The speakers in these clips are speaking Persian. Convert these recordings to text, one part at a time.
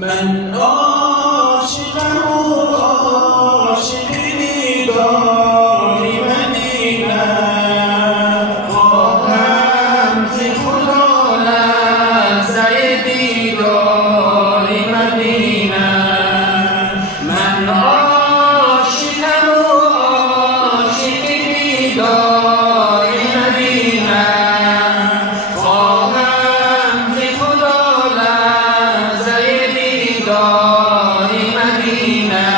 من عاشقم و عاشق دیدار مدینه، خواهم ز خدا لحظه دیدار مدینه. من عاشقم و عاشق دیدار مدینه، خواهم ز خدا لحظه دیدار مدینه.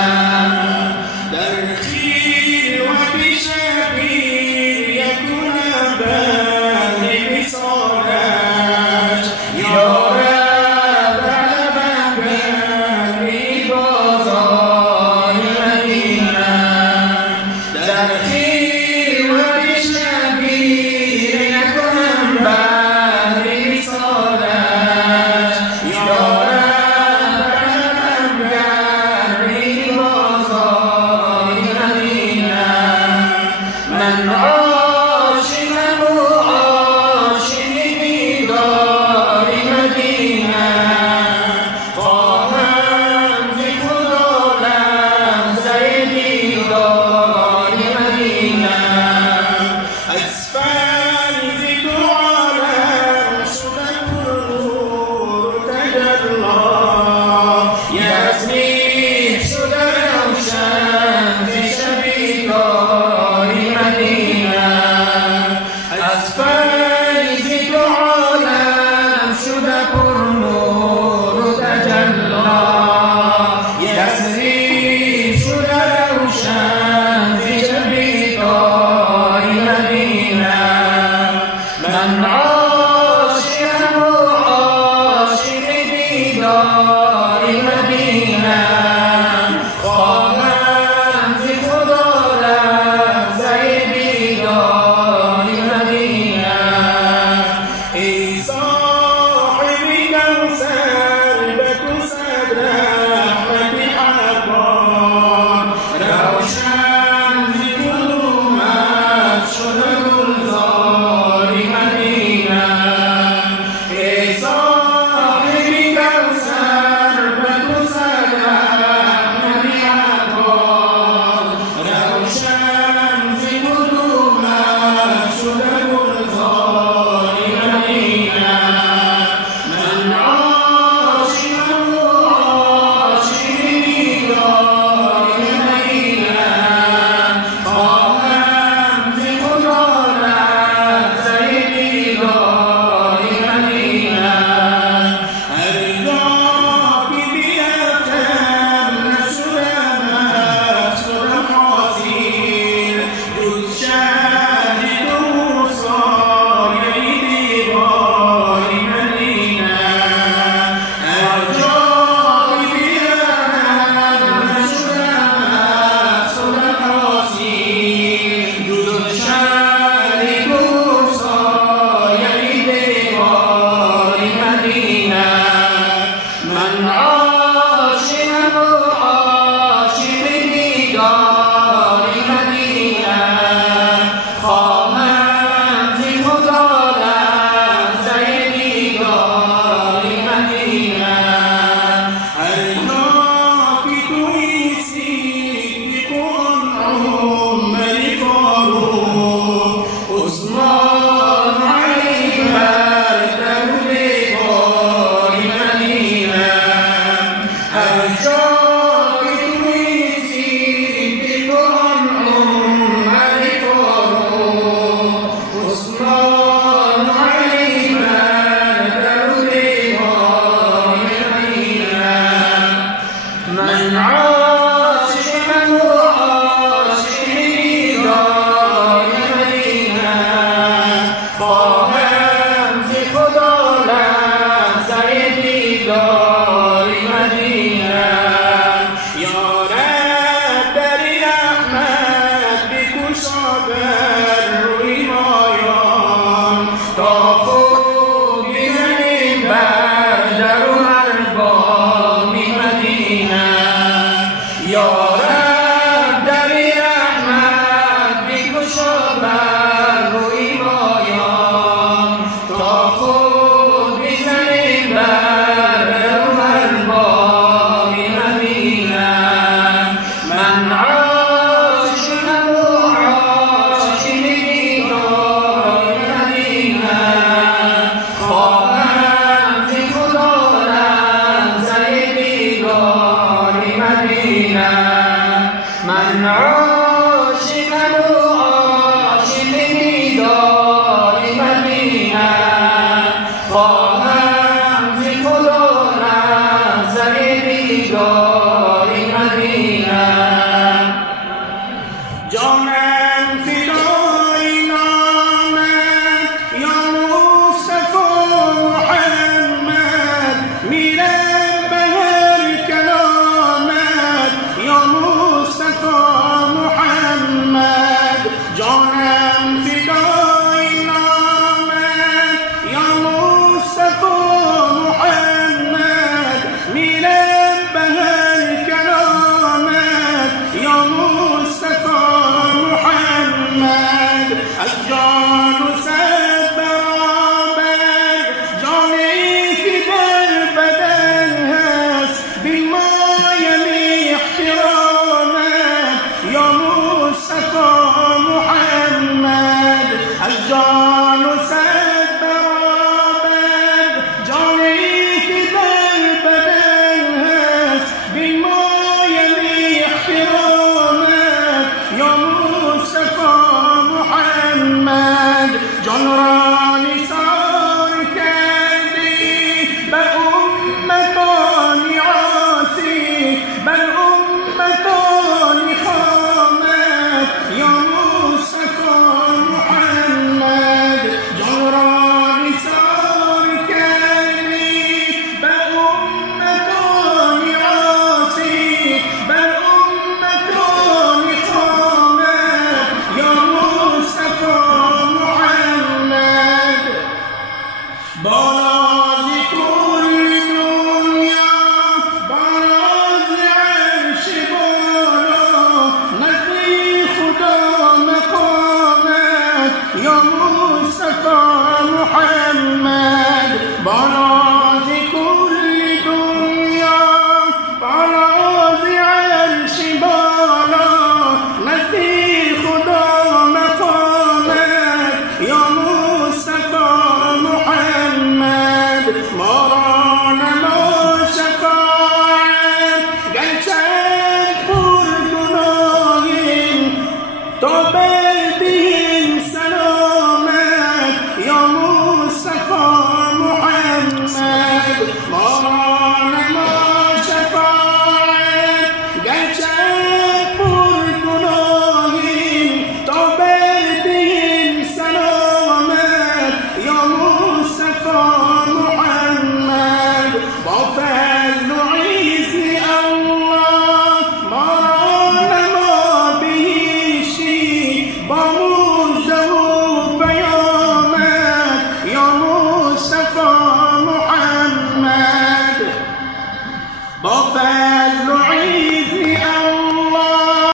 در خیر و بشبیر یکون بهر وصالش، یا رب طلبم بهر بازار مدینه. در خیر و بشبیر یکون بهر وصالش، یا من عاشقم و عاشق دیدار مدینه، خواهم ز خدا لحظه دیدار مدینه. از فیض دو عالم شده پرنور و تجلی، یزدی شده روشن ز شب تار مدینه. از فیض دو عالم شده پرنور و تجلی، یزدی شده روشن ز شب تار مدینه. من عاشقم و عاشق دیدار مدینه،